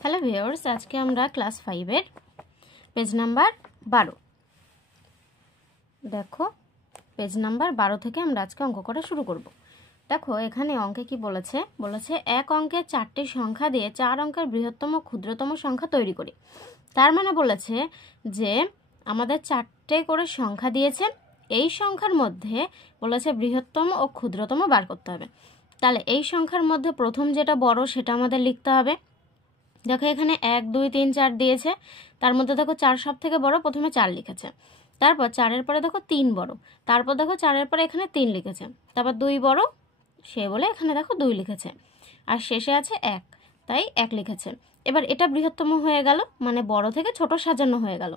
Hello viewers, আজকে আমরা class 5 এর পেজ নাম্বার 12 দেখো। পেজ নাম্বার 12 থেকে আমরা আজকে অঙ্ক করা শুরু করব। দেখো এখানে অঙ্কে কি বলেছে, এক অঙ্কের 4টি সংখ্যা দিয়ে 4 অঙ্কের বৃহত্তম ক্ষুদ্রতম সংখ্যা তৈরি করি। তার মানে বলেছে যে আমাদের 4টে করে সংখ্যা দিয়েছে, এই সংখ্যার মধ্যে বলেছে বৃহত্তম ও ক্ষুদ্রতম বার করতে হবে। তাহলে এই সংখ্যার মধ্যে প্রথম যেটা বড় সেটা আমাদের লিখতে হবে। দেখো এখানে 1 2 3 4 দিয়েছে, তার মধ্যে দেখো 4 সব থেকে বড়, প্রথমে 4 লিখেছে। তারপর 4-এর পরে দেখো 3 বড়, তারপর দেখো 4-এর পরে এখানে 3 লিখেছে, তারপর 2 বড়, সে বলে এখানে দেখো 2 লিখেছে, আর শেষে আছে 1, তাই 1 লিখেছে। এবার এটা বৃহত্তম হয়ে গেল, মানে বড় থেকে ছোট সাজানো হয়ে গেল।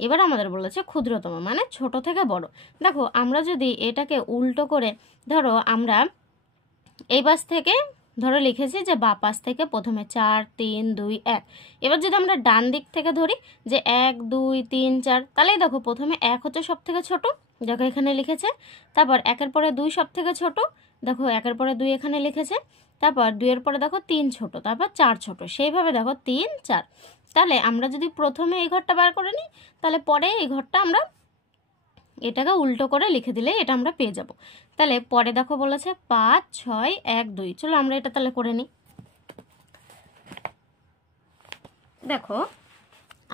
এবার আমাদের বলেছে ক্ষুদ্রতম, মানে ছোট থেকে বড়। দেখো আমরা যদি এটাকে উল্টো করে ধরো, আমরা এই পাশ থেকে ধরো লিখেছি যে বা পাশ থেকে প্রথমে 4 3 2 1। এবার যদি আমরা ডান দিক থেকে ধরি যে 1 2 3 4, তাহলেই দেখো প্রথমে 1 হচ্ছে সব থেকে ছোট, দেখো এখানে লিখেছে। তারপর 1-এর পরে 2 সব থেকে ছোট, দেখো 1-এর পরে 2 এখানে লিখেছে। তারপর 2-এর পরে দেখো 3 ছোট, তারপর 4 ছোট, সেইভাবে দেখো 3 4। তাহলে আমরা যদি প্রথমে এই ঘরটা বার করে নিই, তাহলে পরে এই ঘরটা আমরা এটাকে উল্টো করে লিখে দিলে এটা আমরা পেয়ে যাব। তাহলে পরে দেখো বলেছে 5 6 1 2। চলো আমরা এটা তাহলে করে নিই। দেখো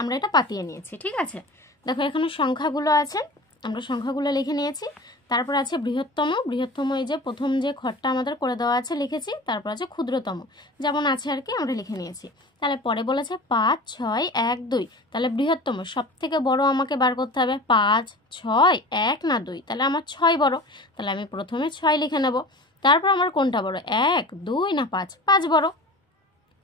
আমরা এটা পাতিয়ে নিয়েছি, ঠিক আছে। দেখো এখানে সংখ্যাগুলো আছে, আমরা সংখ্যাগুলো লিখে নিয়েছি। তারপর আছে বৃহত্তম, এই যে প্রথম যে ঘরটা আমাদের করে দেওয়া আছে লিখেছি। তারপর আছে ক্ষুদ্রতম, যেমন আছে আর কি আমরা লিখে নিয়েছি। তাহলে পরে বলেছে 5 6 1 2। তাহলে বৃহত্তম সব থেকে বড় আমাকে বার করতে হবে 5 6 1 না 2, তাহলে আমার 6 বড়, তাহলে আমি প্রথমে 6 লিখে নেব। তারপর আমার কোনটা বড়, 1 2 না 5, 5 বড়,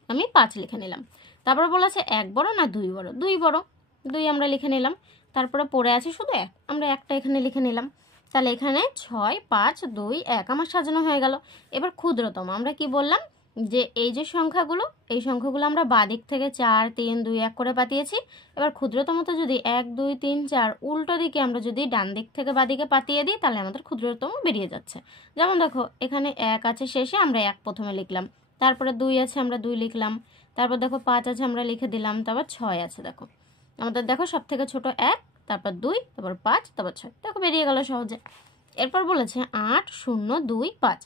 আমি 5 লিখে নিলাম। তারপর বলেছে 1 বড় না 2 বড়, 2 বড়, 2 আমরা লিখে নিলাম। তারপরে পড়ে আছে শুধু 1, আমরা 1টা এখানে লিখে নিলাম। তাহলে এখানে 6 5 2 1 আমার সাজানো হয়ে গেল। এবার ক্ষুদ্রতম আমরা কি বললাম, যে এই যে সংখ্যাগুলো, এই সংখ্যাগুলো আমরা বাঁ দিক থেকে 4 3 2 1 করে পাতিয়েছি। এবার ক্ষুদ্রতম তো যদি 1 2 3 4 উল্টো দিকে আমরা যদি ডান দিক থেকে বাঁ দিকে পাতিয়ে দিই, তাহলে আমাদের ক্ষুদ্রতম বেরিয়ে যাচ্ছে। যেমন দেখো এখানে 1 আছে শেষে, আমরা 1 প্রথমে লিখলাম। তারপরে 2 আছে, আমরা 2 লিখলাম। তারপর দেখো 5 আছে, আমরা লিখে দিলাম। তারপর 6 আছে, দেখো আমাদের দেখো সব থেকে ছোট 1, তারপর 2, তারপর 5, তারপর 6, দেখো বেরিয়ে গেল সহজে। এরপর বলেছে 8 0 2 5।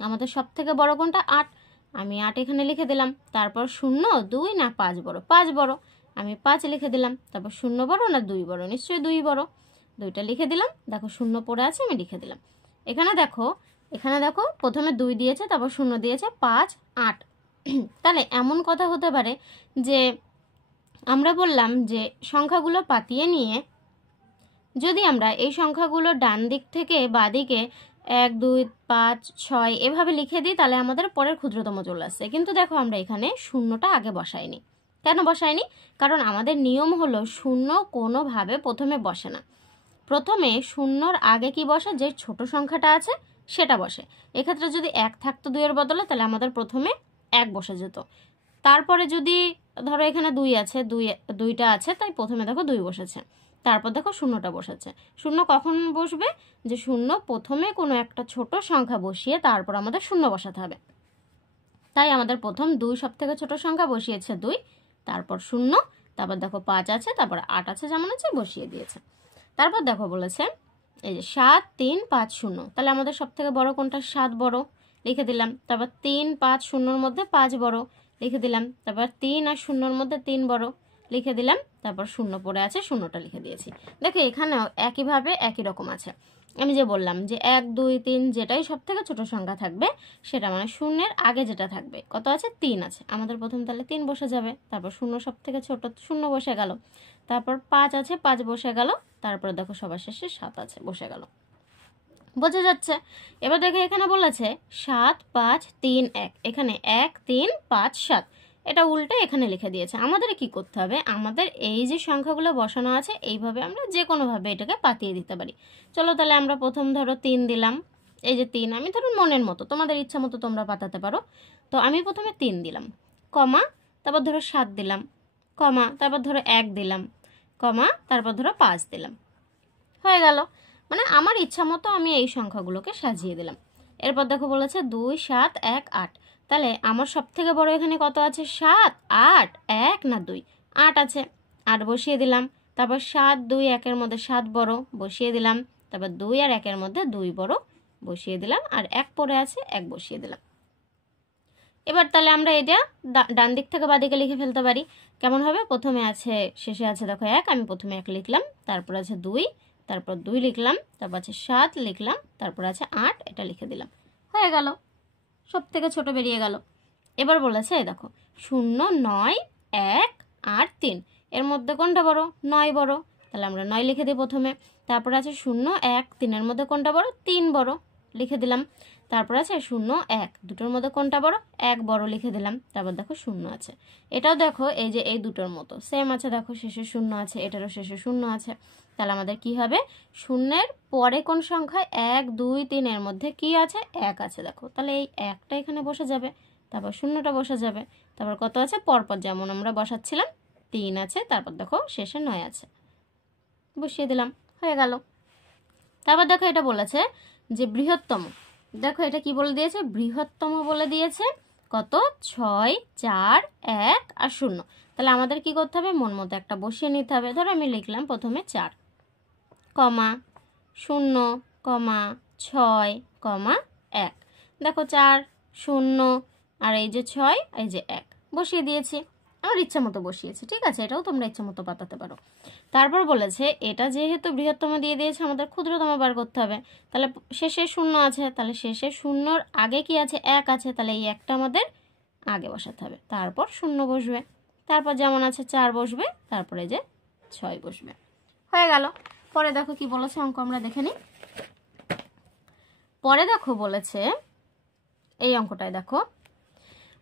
আমাদের সব থেকে বড় কোনটা, 8, আমি 8 এখানে লিখে দিলাম। তারপর 0 2 না 5 বড়, 5 বড়, আমি 5 লিখে দিলাম। তারপর 0 বড় না 2 বড়, নিশ্চয়ই 2 বড়, 2টা লিখে দিলাম। দেখো 0 পড়ে আছে, আমি লিখে দিলাম। এখানে দেখো প্রথমে 2 দিয়েছে, তারপর 0 দিয়েছে, 5 8। তাহলে এমন কথা হতে পারে যে আমরা বললাম যে সংখ্যাগুলো পাতিয়ে নিয়ে যদি আমরা এই সংখ্যাগুলো ডান দিক থেকে বাঁ দিকে 1 2 5 6 এভাবে লিখে দিই, তাহলে আমাদের পরের ক্ষুদ্রতম চলে আসছে। কিন্তু দেখো আমরা এখানে শূন্যটা আগে বসাইনি। কেন বসাইনি? কারণ আমাদের নিয়ম হলো শূন্য কোনোভাবে প্রথমে বসে না। প্রথমে শূন্যর আগে কি বসে, যে ছোট সংখ্যাটা আছে সেটা বসে। এক্ষেত্রে যদি 1 থাকতো 2 এর বদলে, তাহলে আমাদের প্রথমে 1 বসে যেত। তারপরে যদি ধরো এখানে 2 আছে, 2টা আছে, তাই প্রথমে দেখো 2 বসেছে। তারপর দেখো শূন্যটা বসেছে। শূন্য কখন বসবে, যে শূন্য প্রথমে কোনো একটা ছোট সংখ্যা বসিয়ে তারপর আমাদের শূন্য বসাতে হবে। তাই আমাদের প্রথম 2 সব থেকে ছোট সংখ্যা বসিয়েছে 2, তারপর 0, তারপর দেখো 5 আছে, তারপর 8 আছে, যেমন আছে বসিয়ে দিয়েছে। তারপর দেখো বলেছে এই যে 7 3 5 0। তাহলে আমাদের সব থেকে বড় কোনটা, 7 বড়, লিখে দিলাম। তারপর 3 5 0-র মধ্যে 5 বড়, লিখে দিলাম। তারপর 3 আর 0-র মধ্যে 3 বড়, লিখে দিলাম। তারপর 0 পড়ে আছে, 0টা লিখে দিয়েছি। দেখো এখানেও একইভাবে একই রকম আছে। আমি যে বললাম যে 1 2 3 যেটাই সব থেকে ছোট সংখ্যা থাকবে সেটা, মানে শূন্যের আগে যেটা থাকবে, কত আছে, 3 আছে, আমাদের প্রথম তাহলে 3 বসে যাবে। তারপর 0 সব থেকে ছোট, 0 বসে গেল। তারপর 5 আছে, 5 বসে গেল। তারপর দেখো সবার শেষে 7 আছে, বসে গেল। বোঝা যাচ্ছে? এবার দেখো এখানে বলেছে 7 5 3 1। এখানে 1 3 5 7, এটা উল্টে এখানে লিখে দিয়েছে। আমাদের কি করতে হবে, আমাদের এই যে সংখ্যাগুলো বসানো আছে এইভাবে আমরা যে কোনোভাবে এটাকে পাতিয়ে দিতে পারি। চলো তাহলে আমরা প্রথম ধরো 3 দিলাম। এই যে 3, আমি ধরো মনের মতো, তোমাদের ইচ্ছা মতো তোমরা পাতাতে পারো। তো আমি প্রথমে 3 দিলাম, কমা, তারপর ধরো 7 দিলাম, কমা, তারপর ধরো 1 দিলাম, কমা, তারপর ধরো 5 দিলাম। হয়ে গেল, মানে আমার ইচ্ছা মতো আমি এই সংখ্যাগুলোকে সাজিয়ে দিলাম। এরপর দেখো বলেছে 2 7 1 8। তাহলে আমার সব থেকে বড় এখানে কত আছে? 7, 8, 1 না 2? 8 আছে, 8 বসিয়ে দিলাম। তারপর 7, 2, 1-এর মধ্যে 7 বড়, বসিয়ে দিলাম। তারপর 2 আর 1-এর মধ্যে 2 বড়, বসিয়ে দিলাম। আর 1 পড়ে আছে, 1 বসিয়ে দিলাম। এবার তাহলে আমরা এটা ডান দিক থেকে বাঁ দিকে লিখে ফেলতে পারি। কেমন হবে? প্রথমে আছে, শেষে আছে দেখো 1, আমি প্রথমে 1 লিখলাম, তারপর আছে 2, তারপর 2 লিখলাম, তারপর আছে 7 লিখলাম, তারপর আছে 8, এটা লিখে দিলাম। হয়ে গেল, সব থেকে ছোট বেরিয়ে গেল। এবার বলেছে দেখো 0, 9, 1 আর 3, এর মধ্যে কোনটা বড়? 9 বড়, তাহলে আমরা 9 লিখে দিই প্রথমে। তারপর আছে 0, 1, 3-এর মধ্যে কোনটা বড়? 3 বড়, লিখে দিলাম। তারপর আছে 0, 1, দুটোর মধ্যে কোনটা বড়? 1 বড়, লিখে দিলাম। তারপর দেখো 0 আছে। এটাও দেখো এই যে এই দুটোর মতো সেম আছে, দেখো শেষে 0 আছে, এটারও শেষে 0 আছে। তাহলে আমাদের কি হবে? 0-এর পরে কোন সংখ্যা? 1, 2, 3 এর মধ্যে কি আছে? 1 আছে, দেখো। তাহলে এই 1টা এখানে বসে যাবে, তারপর 0টা বসে যাবে। তারপর কত আছে? পরপর যেমন আমরা বসাচ্ছিলাম 3 আছে, তারপর দেখো শেষে 9 আছে, বসিয়ে দিলাম। হয়ে গেল। তারপর দেখো এটা বলেছে যে বৃহত্তম। দেখো এটা কি বলে দিয়েছে? বৃহত্তম বলে দিয়েছে। কত? 6, 4, 1 আর 0। তাহলে আমাদের কি করতে হবে? মন মতো একটা বসিয়ে নিতে হবে। ধরো আমি লিখলাম প্রথমে 4, 0, 6, 1। দেখো 4, 0 আর এই যে 6, এই যে 1 বসিয়ে দিয়েছি। আমার ইচ্ছা মতো বসিয়েছি, ঠিক আছে? এটাও তোমরা ইচ্ছা মতো পাতাতে পারো। তারপর বলেছে এটা যেহেতু বৃহত্তম দিয়ে দিয়েছে, আমাদের ক্ষুদ্রতম বার করতে হবে। তাহলে শেষে 0 আছে, তাহলে শেষে 0-র আগে কি আছে? 1 আছে, তাহলে এই 1টা আমাদের আগে বসাতে হবে। তারপর 0 বসবে, তারপর যেমন আছে 4 বসবে, তারপরে যে 6 বসবে। হয়ে গেল। পরে দেখো কি বলেছে অঙ্ক, আমরা দেখে নিই। পরে দেখো বলেছে এই অঙ্কটায় দেখো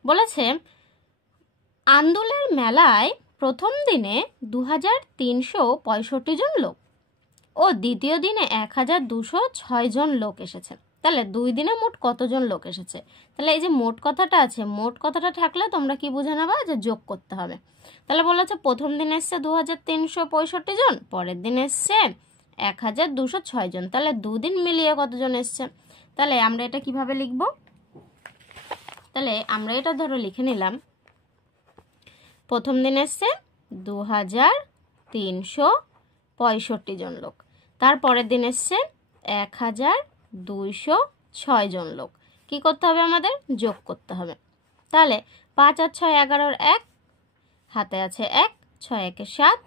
বলেছে আন্দুলের মেলায় প্রথম দিনে 2365 জন লোক ও দ্বিতীয় দিনে 1206 জন লোক এসেছে। তাহলে 2 দিনে মোট কতজন লোক এসেছে? তাহলে এই যে মোট কথাটা আছে, মোট কথাটা থাকলে তোমরা কি বুঝে নেবা? যে যোগ করতে হবে। তাহলে বলেছে প্রথম দিন এসছে 2365 জন, পরের দিন এসছে 1206 জন। তাহলে 2 দিন মিলিয়ে কতজন এসছে? তাহলে আমরা এটা কিভাবে লিখব? তাহলে আমরা এটা ধরো লিখে নিলাম, প্রথম দিন এসছে 2365 জন লোক, তারপরের দিন এসছে 1206 জন লোক। কি করতে হবে? আমাদের যোগ করতে হবে। তাহলে 5 আর 6, 11-র 1, হাতে আছে 1, 6 1-এ 7,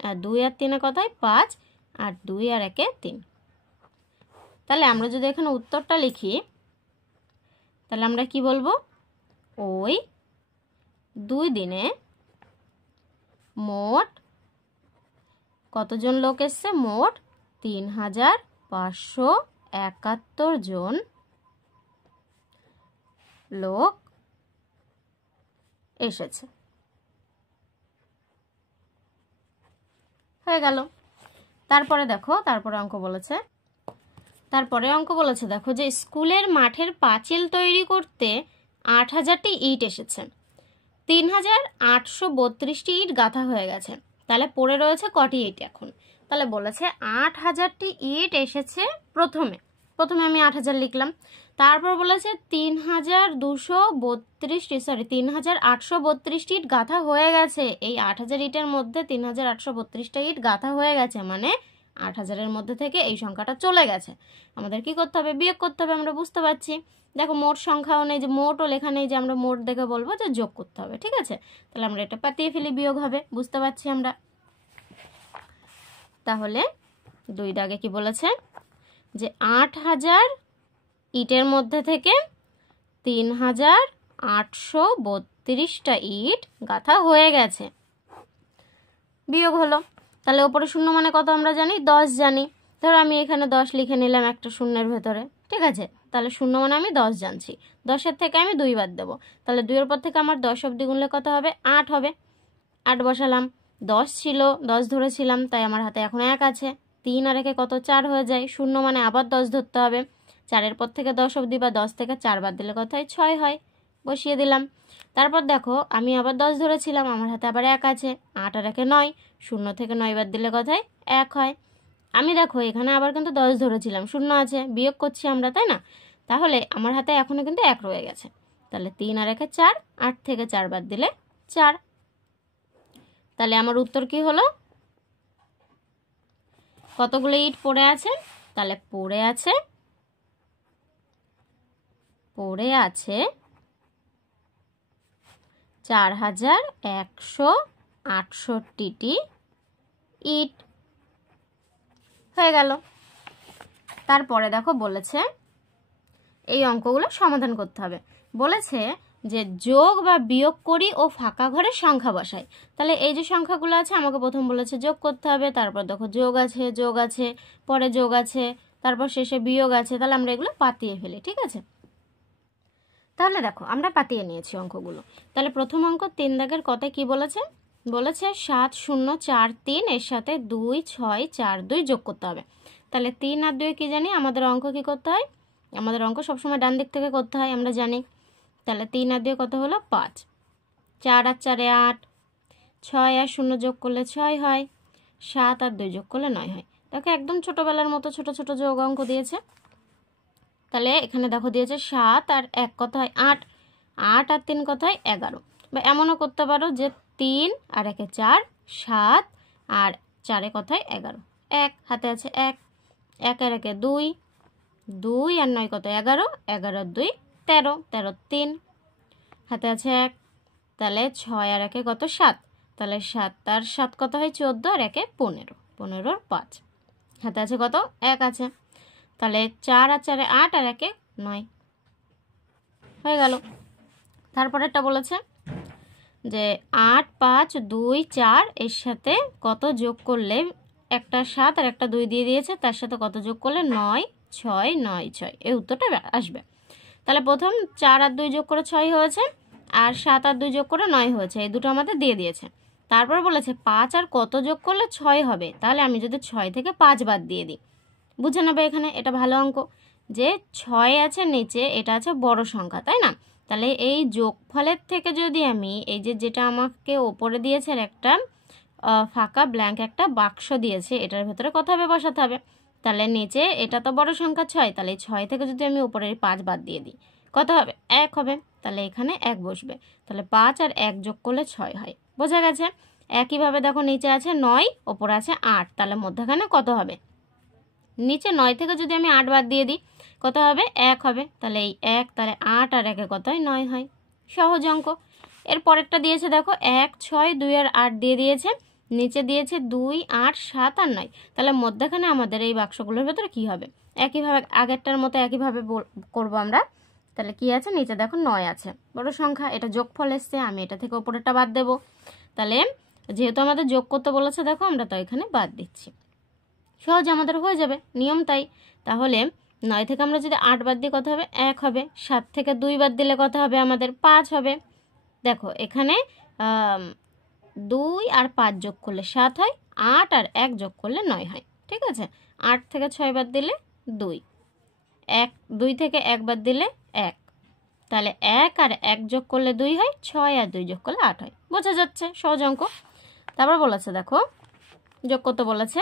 আর 2 আর 3-এ কথায় 5, আর 2 আর 1-এ 3। তাহলে আমরা যদি এখানে উত্তরটা লিখি, তাহলে আমরা কি বলবো? ওই 2 দিনে মোট কতজন লোক এসছে? মোট 3571 জন লোক এসেছে। হয়ে গেল। তারপরে দেখো তারপরে অঙ্ক বলেছে দেখো যে স্কুলের মাঠের পাঁচিল তৈরি করতে 8000টি ইট এসেছে, 3832টি ইট গাঁথা হয়ে গেছে। তাহলে পড়ে রয়েছে কটি ইট এখন? তাহলে বলেছে 8000টি ইট এসেছে প্রথমে আমি 8000 লিখলাম। তারপর বলেছে 3832টি ইট গাঁথা হয়ে গেছে। এই 8000 ইটের মধ্যে 3832টা ইট গাঁথা হয়ে গেছে, মানে 8000-এর মধ্যে থেকে এই সংখ্যাটা চলে গেছে। আমাদের কি করতে হবে? বিয়োগ করতে হবে। আমরা বুঝতে পারছি, দেখো মোট সংখ্যাও নেই, যে মোটও লেখা নেই, যে আমরা মোট দেখে বলবো যে যোগ করতে হবে। ঠিক আছে, তাহলে আমরা এটা পাতিয়ে ফেলি, বিয়োগ হবে, বুঝতে পারছি আমরা। তাহলে 2 দাগে কি বলেছে? যে 8000 ইটের মধ্যে থেকে 3832টা ইট গাঁথা হয়ে গেছে, বিয়োগ হলো। তাহলে ওপরে 0 মানে কত আমরা জানি? 10 জানি। ধরো আমি এখানে 10 লিখে নিলাম একটা শূন্যের ভেতরে, ঠিক আছে? তাহলে 0 মানে আমি 10 জানছি, 10-এর থেকে আমি 2 বাদ দেবো। তাহলে 2-এর পর থেকে আমার 10 অবধি গুনলে কত হবে? 8 হবে। 8 বসালাম, 10 ছিল, 10 ধরেছিলাম, তাই আমার হাতে এখন 1 আছে। 3 আর 1-এ কত? 4 হয়ে যায়। 0 মানে আবার 10 ধরতে হবে। 4-এর পর থেকে 10 অবধি বা 10 থেকে 4 বাদ দিলে কত হয়? 6 হয়, বসিয়ে দিলাম। তারপর দেখো আমি আবার 10 ধরেছিলাম, আমার হাতে আবার 1 আছে। 8 আর 1-এ 9, 0 থেকে 9 বাদ দিলে কথায় 1 হয়। আমি দেখো এখানে আবার কিন্তু 10 ধরেছিলাম, 0 আছে, বিয়োগ করছি আমরা, তাই না? তাহলে আমার হাতে এখনও কিন্তু 1 রয়ে গেছে। তাহলে 3 আর 1 4, 8 থেকে 4 বাদ দিলে 4। তাহলে আমার উত্তর কি হলো? কতগুলো ইট পড়ে আছে? তাহলে পড়ে আছে 4168টি ইট হয়ে গেল। তারপরে দেখো বলেছে এই অঙ্কগুলো সমাধান করতে হবে। বলেছে যে যোগ বা বিয়োগ করি ও ফাঁকা ঘরে সংখ্যা বসাই। তাহলে এই যে সংখ্যাগুলো আছে আমাকে প্রথম বলেছে যোগ করতে হবে, তারপর দেখো যোগ আছে, পরে যোগ আছে, তারপর শেষে বিয়োগ আছে। তাহলে আমরা এগুলো পাতিয়ে ফেলি, ঠিক আছে? তাহলে দেখো আমরা পাতিয়ে নিয়েছি অঙ্কগুলো। তাহলে প্রথম অঙ্ক 3 দাগের কতে কি বলেছে? বলেছে 7043 এর সাথে 2642 যোগ করতে হবে। তাহলে 3 আর 2 কি জানি, আমাদের অঙ্ক কি করতে হয়? আমাদের অঙ্ক সবসময় ডান দিক থেকে করতে হয়, আমরা জানি। তাহলে 3 আর 2 কত হলো? 5। 4 আর 4 8, 6 আর 0 যোগ করলে 6 হয়, 7 আর 2 যোগ করলে 9 হয়। দেখো একদম ছোটবেলার মতো ছোট ছোট যোগ অঙ্ক দিয়েছে। তাহলে এখানে দেখো দিয়েছে 7 আর 1 কত হয়? 8, 8 আর 3 কত হয়? 11। বা এমনও করতে পারো যে 3 আর 1 4, 7 আর 4 কত হয়? 11। 1 হাতে আছে 1, 1 আর 1 2, 2 আর 9 কত? 11, 11 আর 2 13, 13 3 হাতে আছে 1। তাহলে 6 আর 1 কত? 7। তাহলে 7 আর 7 কত হয়? 14 আর 1 15, 15 আর 5 হাতে আছে কত? 1 আছে। তাহলে 4 আর 4 8 আর 1 9 হয়ে গেল। তারপরেরটা বলেছে যে 8 5 2 4 এর সাথে কত যোগ করলে, একটা 7 আর একটা 2 দিয়ে দিয়েছে, তার সাথে কত যোগ করলে 9 6 9 6 এই উত্তরটা আসবে। তাহলে প্রথম 4 আর 2 যোগ করে 6 হয়েছে, আর 7 আর 2 যোগ করে 9 হয়েছে, এই দুটো আমাদের দিয়ে দিয়েছে। তারপর বলেছে 5 আর কত যোগ করলে 6 হবে। তাহলে আমি যদি 6 থেকে 5 বাদ দিয়ে দিই, বুঝে নেবে এখানে, এটা ভালো অঙ্ক যে 6 আছে নিচে, এটা আছে বড় সংখ্যা, তাই না? তাহলে এই যোগফলের থেকে যদি আমি এই যে যেটা আমাকে ওপরে দিয়েছে একটা ফাঁকা ব্ল্যাঙ্ক একটা বাক্স দিয়েছে, এটার ভেতরে কত হবে বসাতে হবে। তাহলে নিচে এটা তো বড় সংখ্যা 6, তাহলে 6 থেকে যদি আমি উপরের 5 বাদ দিয়ে দিই কত হবে? 1 হবে। তাহলে এখানে 1 বসবে। তাহলে 5 আর 1 যোগ করলে 6 হয়, বোঝা গেছে? একইভাবে দেখো নিচে আছে 9, ওপরে আছে 8, তাহলে মধ্যখানে কত হবে? নিচে 9 থেকে যদি আমি 8 বাদ দিয়ে দিই কত হবে? 1 হবে। তাহলে এই 1, তাহলে 8 আর 1 কত হয়? 9 হয়। সহজ অঙ্ক। এর পরেরটা দিয়েছে দেখো 1 6 2 আর 8 দিয়ে দিয়েছে, নিচে দিয়েছে 2 8 7 আর 9। তাহলে মধ্যখানে আমাদের এই বাক্সগুলোর ভেতরে কি হবে? একইভাবে আগেরটার মতো একইভাবে করব আমরা। তাহলে কি আছে? নিচে দেখো 9 আছে, বড় সংখ্যা, এটা যোগফল এসছে, আমি এটা থেকে উপরেরটা বাদ দেব। তাহলে যেহেতু আমাদের যোগ করতে বলেছে দেখো, আমরা তো এখানে বাদ দিচ্ছি, সহজ আমাদের হয়ে যাবে, নিয়ম তাই। তাহলে 9 থেকে আমরা যদি 8 বাদ দিই কত হবে? 1 হবে। 7 থেকে 2 বাদ দিলে কত হবে? আমাদের 5 হবে। দেখো এখানে 2 আর 5 যোগ করলে 7 হয়, 8 আর 1 যোগ করলে 9 হয়, ঠিক আছে? 8 থেকে 6 বাদ দিলে 2, 2 থেকে 1 বাদ দিলে 1, তাহলে 1 আর 1 যোগ করলে 2 হয়, 6 আর 2 যোগ করলে 8 হয়, বোঝা যাচ্ছে? সহজ অঙ্ক। তারপর বলেছে দেখো যোগ করতে বলেছে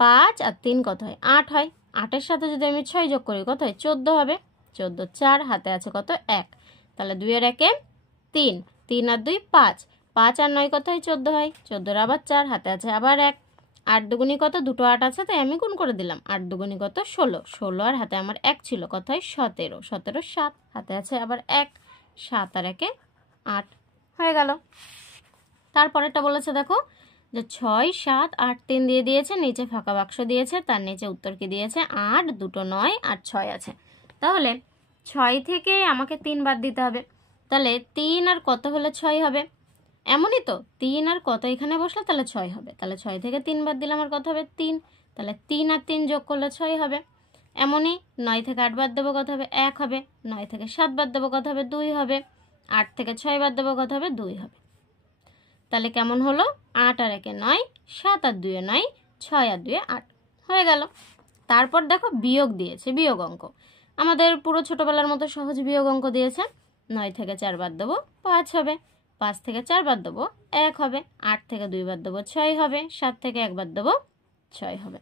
5 আর 3 কত হয়? 8 হয়। 8-এর সাথে যদি আমি 6 যোগ করি কত হয়? 14 হবে। 14 4 হাতে আছে কত? 1। তাহলে 2 আর 1 3, 3 আর 2 5, 5 আর 9 কত হয়? 14 হয়। 14 আবার 4 হাতে আছে আবার 1। 8 দুগুণি কত? দুটো 8 আছে, তাই আমি গুণ করে দিলাম। 8 দুগুণি কত? 16, 16 আর হাতে আমার 1 ছিল, কত হয়? 17, 17 7 হাতে আছে আবার 1, 7 আর 1 8 হয়ে গেল। তারপরেরটা বলেছে দেখো যে 6 7 8 3 দিয়ে দিয়েছে, নিচে ফাঁকা বাক্স দিয়েছে, তার নিচে উত্তর কি দিয়েছে? 8 দুটো 9 আর 6 আছে। তাহলে 6 থেকে আমাকে 3 বাদ দিতে হবে। তাহলে 3 আর কত হলে 6 হবে? এমনই তো, 3 আর কত এখানে বসলে তাহলে 6 হবে। তাহলে 6 থেকে 3 বাদ দিলে আমার কত হবে? 3। তাহলে 3 আর 3 যোগ করলে 6 হবে। এমনই 9 থেকে 8 বাদ দেবো কত হবে? 1 হবে। 9 থেকে 7 বাদ দেবো কত হবে? 2 হবে। 8 থেকে 6 বাদ দেবো কত হবে? 2 হবে। তাহলে কেমন হলো? 8 আর 1 9, 7 আর 2 9, 6 আর 2 8 হয়ে গেল। তারপর দেখো বিয়োগ দিয়েছে, বিয়োগ অঙ্ক আমাদের পুরো ছোটবেলার মতো সহজ বিয়োগ অঙ্ক দিয়েছে। 9 থেকে 4 বাদ দেবো 5 হবে, 5 থেকে 4 বাদ দেবো 1 হবে, 8 থেকে 2 বাদ দেবো 6 হবে, 7 থেকে 1 বাদ দেবো 6 হবে।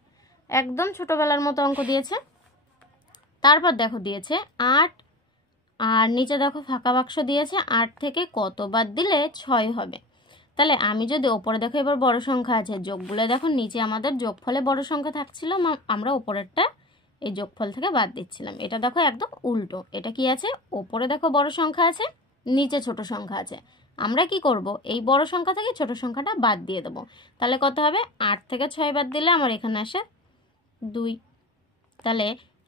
একদম ছোটবেলার মতো অঙ্ক দিয়েছে। তারপর দেখো দিয়েছে 8 আর নিচে দেখো ফাঁকা বাক্স দিয়েছে, 8 থেকে কত বাদ দিলে 6 হবে। তাহলে আমি যদি ওপরে দেখো এবার বড় সংখ্যা আছে, যোগগুলো দেখো নিচে আমাদের যোগফলে বড় সংখ্যা থাকছিল, আমরা ওপরেরটা এই যোগফল থেকে বাদ দিচ্ছিলাম। এটা দেখো একদম উল্টো, এটা কি আছে, ওপরে দেখো বড় সংখ্যা আছে, নিচে ছোট সংখ্যা আছে। আমরা কি করব, এই বড় সংখ্যা থেকে ছোট সংখ্যাটা বাদ দিয়ে দেবো। তাহলে কত হবে, 8 থেকে 6 বাদ দিলে আমার এখানে আসে 2। তাহলে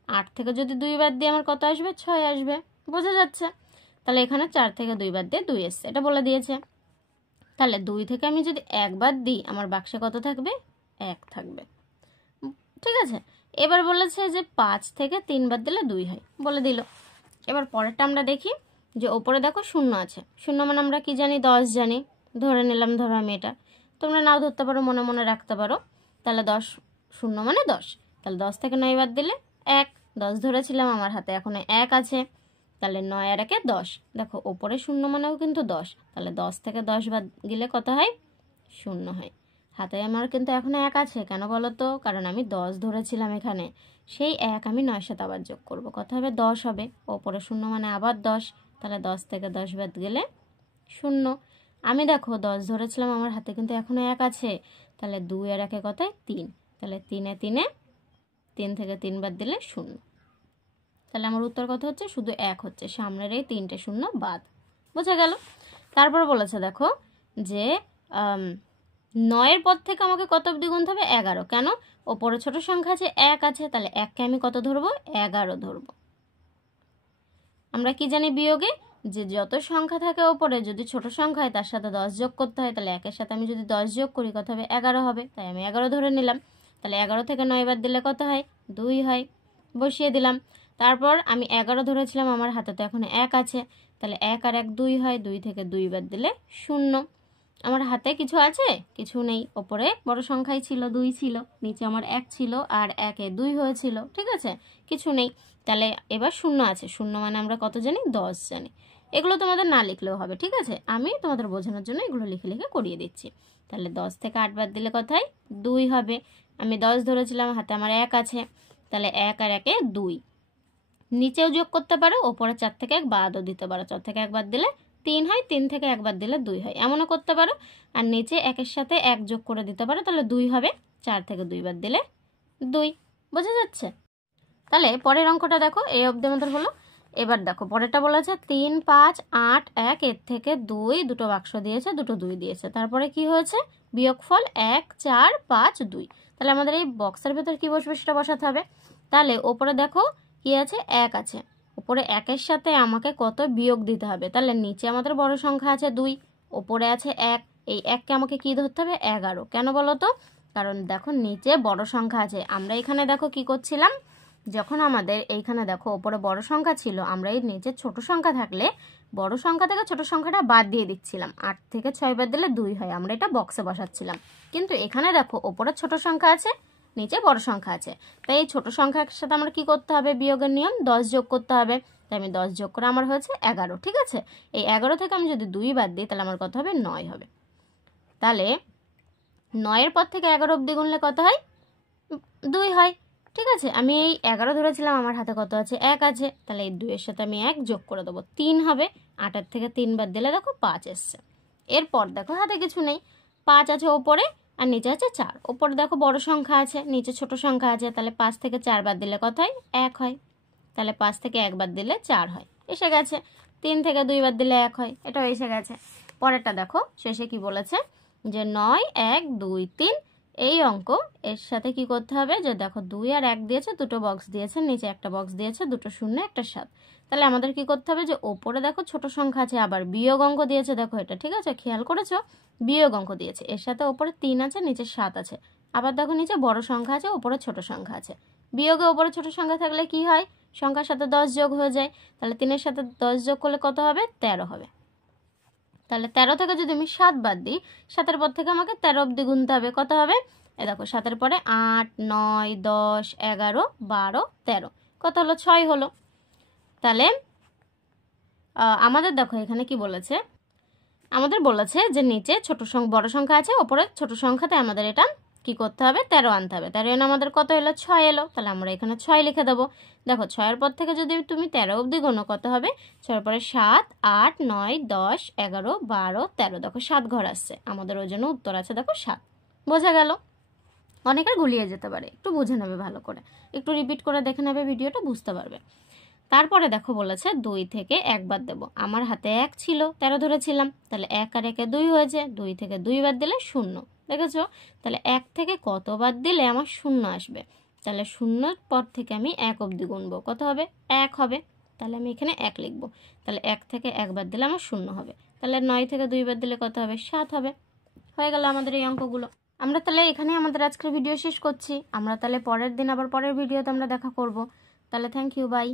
8 থেকে যদি 2 বাদ দিয়ে আমার কত আসবে, 6 আসবে। বোঝা যাচ্ছে? তাহলে এখানে 4 থেকে 2 বাদ দিয়ে 2 এসছে, এটা বলে দিয়েছে। তাহলে 2 থেকে আমি যদি 1 বাদ দিই, আমার বাক্সে কত থাকবে, 1 থাকবে। ঠিক আছে, এবার বলেছে যে 5 থেকে 3 বাদ দিলে 2 হয়, বলে দিল। এবার পরেরটা আমরা দেখি, যে ওপরে দেখো 0 আছে। 0 মানে আমরা কি জানি, 10 জানি। ধরে নিলাম, ধরো আমি এটা, তোমরা নাও ধরতে পারো, মনে মনে রাখতে পারো। তাহলে 10, 0 মানে 10। তাহলে 10 থেকে 9 বাদ দিলে 1। 10 ধরেছিলাম, আমার হাতে এখন 1 আছে। তাহলে 9 আর 1 10। দেখো ওপরে 0 মানেও কিন্তু 10। তাহলে 10 থেকে 10 বাদ গেলে কত হয়, 0 হয়। হাতে আমার কিন্তু এখন 1 আছে, কেন বলো তো, কারণ আমি 10 ধরেছিলাম এখানে। সেই 1 আমি 9 সাথে আবার যোগ করব, কত হবে, 10 হবে। ওপরে 0 মানে আবার 10। তাহলে 10 থেকে 10 বাদ গেলে 0। আমি দেখো 10 ধরেছিলাম, আমার হাতে কিন্তু এখনো 1 আছে। তাহলে 2 আর 1 কত, 3। তাহলে 3 থেকে 3 বাদ দিলে 0। তাহলে আমার উত্তর কত হচ্ছে, শুধু 1 হচ্ছে, সামনের এই 3টে 0 বাদ। বোঝা গেল? তারপর বলেছে দেখো যে 9 পদ থেকে আমাকে কত অবধি গুনতে হবে, 11। কেন, ওপরে ছোট সংখ্যা আছে, 1 আছে। তাহলে 1কে আমি কত ধরবো, 11 ধরবো। আমরা কি জানি বিয়োগে, যে যত সংখ্যা থাকে ওপরে, যদি ছোট সংখ্যা হয় তার সাথে 10 যোগ করতে হয়। তাহলে 1-এর সাথে আমি যদি 10 যোগ করি, কত হবে, 11 হবে। তাই আমি 11 ধরে নিলাম। তাহলে 11 থেকে 9 বাদ দিলে কত হয়, 2 হয়। বসিয়ে দিলাম। তারপর আমি 11 ধরেছিলাম, আমার হাতে তো এখন 1 আছে। তাহলে 1 আর 1 2 হয়। 2 থেকে 2 বাদ দিলে 0। আমার হাতে কিছু আছে, কিছু নেই। ওপরে বড় সংখ্যাই ছিল, 2 ছিল। নিচে আমার 1 ছিল, আর 1-এ 2 হয়েছিল। ঠিক আছে, কিছু নেই। তাহলে এবার 0 আছে। 0 মানে আমরা কত জানি, 10 জানি। এগুলো তোমাদের না লিখলেও হবে, ঠিক আছে, আমি তোমাদের বোঝানোর জন্য এগুলো লিখে লিখে করিয়ে দিচ্ছি। তাহলে 10 থেকে 8 বাদ দিলে কত হয়, 2 হবে। আমি 10 ধরেছিলাম, হাতে আমার 1 আছে। তাহলে 1 আর 1-এ 2। নিচেও যোগ করতে পারো, ওপরে 4 থেকে 1 বাদও দিতে পারো। 4 থেকে 1 বাদ দিলে 3 হয়। 3 থেকে 1 বাদ দিলে 2 হয়, এমনও করতে পারো। আর নিচে 1-এর সাথে 1 যোগ করে দিতে পারো, তাহলে 2 হবে। 4 থেকে 2 বাদ দিলে 2। বোঝা যাচ্ছে? তাহলে পরের অঙ্কটা দেখো, এই অবধি আমাদের হলো। এবার দেখো পরেরটা বলেছে 3, 5, 8, 1, এর থেকে 2, দুটো বাক্স দিয়েছে, দুটো 2 দিয়েছে। তারপরে কি হয়েছে, বিয়োগফল 1, 4, 5, 2। তাহলে আমাদের এই বক্সের ভেতর কি বসবে সেটা বসাতে হবে। তাহলে ওপরে দেখো কি আছে, 1 আছে। উপরে 1-এর সাথে আমাকে কত বিয়োগ দিতে হবে। তাহলে নিচে আমাদের বড় সংখ্যা আছে 2, ওপরে আছে 1। এই 1কে আমাকে কি ধরতে হবে, 11। কেন বলো তো, কারণ দেখো নিচে বড় সংখ্যা আছে। আমরা এখানে দেখো কি করছিলাম, যখন আমাদের এইখানে দেখো ওপরে বড় সংখ্যা ছিল, আমরা এই নিচে ছোট সংখ্যা থাকলে বড় সংখ্যা থেকে ছোট সংখ্যাটা বাদ দিয়ে দিচ্ছিলাম। 8 থেকে 6 বাদ দিলে 2 হয়, আমরা এটা বক্সে বসাচ্ছিলাম। কিন্তু এখানে দেখো ওপরে ছোট সংখ্যা আছে, নিচে বড় সংখ্যা আছে। তাই এই ছোট সংখ্যার সাথে আমরা কি করতে হবে, বিয়োগের নিয়ম 10 যোগ করতে হবে। তাই আমি 10 যোগ করে আমার হয়েছে 11। ঠিক আছে, এই 11 থেকে আমি যদি 2 বাদ দিই, তাহলে আমার কত হবে, 9 হবে। তাহলে 9-এর পর থেকে 11 অবধি গুনলে কত হয়, 2 হয়। ঠিক আছে, আমি এই 11 ধরেছিলাম, আমার হাতে কত আছে, 1 আছে। তাহলে এই 2-এর সাথে আমি 1 যোগ করে দেবো, 3 হবে। 8-এর থেকে 3 বাদ দিলে দেখো 5 এসছে। এরপর দেখো হাতে কিছু নেই, 5 আছে ওপরে, আর নিচে আছে 4। ওপরে দেখো বড় সংখ্যা আছে, নিচে ছোট সংখ্যা আছে। তাহলে 5 থেকে 4 বাদ দিলে কত হয়, 1 হয়। তাহলে 5 থেকে 1 বাদ দিলে 4 হয়, এসে গেছে। 3 থেকে 2 বাদ দিলে 1 হয়, এটাও এসে গেছে। পরেরটা দেখো, শেষে কি বলেছে, যে 9, 1, 2, 3। এই অঙ্ক এর সাথে কি করতে হবে, যে দেখো 2 আর 1 দিয়েছে, দুটো বক্স দিয়েছে, নিচে একটা বক্স দিয়েছে, দুটো 0 একটা 7। তাহলে আমাদের কি করতে হবে, যে ওপরে দেখো ছোট সংখ্যা আছে, আবার বিয়োগ অঙ্ক দিয়েছে। দেখো এটা ঠিক আছে, খেয়াল করেছো, বিয়োগ অঙ্ক দিয়েছে, এর সাথে ওপরে 3 আছে, নিচে 7 আছে। আবার দেখো নিচে বড় সংখ্যা আছে, ওপরে ছোট সংখ্যা আছে। বিয়োগে ওপরে ছোট সংখ্যা থাকলে কি হয়, সংখ্যার সাথে 10 যোগ হয়ে যায়। তাহলে 3-এর সাথে 10 যোগ করলে কত হবে, 13 হবে। তাহলে 13 থেকে যদি আমি 7 বাদ দিই, 7-এর পর থেকে আমাকে 13 অবধি গুনতে হবে। কত হবে, এ দেখো 7-এর পরে 8, 9, 10, 11, 12, 13, কত হলো, 6 হলো। তাহলে আমাদের দেখো এখানে কি বলেছে, আমাদের বলেছে যে নিচে বড় সংখ্যা আছে, ওপরে ছোট সংখ্যাতে আমাদের এটা কি করতে হবে, 13 আনতে হবে। 13 এনে আমাদের কত এলো, 6 এলো। তাহলে আমরা এখানে 6 লিখে দেবো। দেখো 6-এর পর থেকে যদি তুমি 13 অবধি গোনো, কত হবে, 6-এর পরে 7, 8, 9, 10, 11, 12, 13। দেখো 7 ঘর আসছে, আমাদের ওই জন্য উত্তর আছে দেখো 7। বোঝা গেল? অনেকের গুলিয়ে যেতে পারে, একটু বুঝে নেবে ভালো করে, একটু রিপিট করে দেখে নেবে ভিডিওটা, বুঝতে পারবে। তারপরে দেখো বলেছে 2 থেকে 1 বাদ দেবো। আমার হাতে 1 ছিল, 13 ধরেছিলাম, তাহলে 1 আর 1 2 হয়েছে, 2 থেকে 2 বাদ দিলে 0। দেখেছো? তাহলে 1 থেকে কত বাদ দিলে আমার 0 আসবে? তাহলে 0-এর পর থেকে আমি 1 অবধি গুনবো, কত হবে, 1 হবে। তাহলে আমি এখানে 1 লিখবো। তাহলে 1 থেকে 1 বাদ দিলে আমার 0 হবে। তাহলে 9 থেকে 2 বাদ দিলে কত হবে, 7 হবে। হয়ে গেল আমাদের এই অঙ্কগুলো। আমরা তাহলে এখানে আমাদের আজকের ভিডিও শেষ করছি। আমরা তাহলে পরের দিন আবার পরের ভিডিওতে আমরা দেখা করব। তাহলে থ্যাংক ইউ, বাই।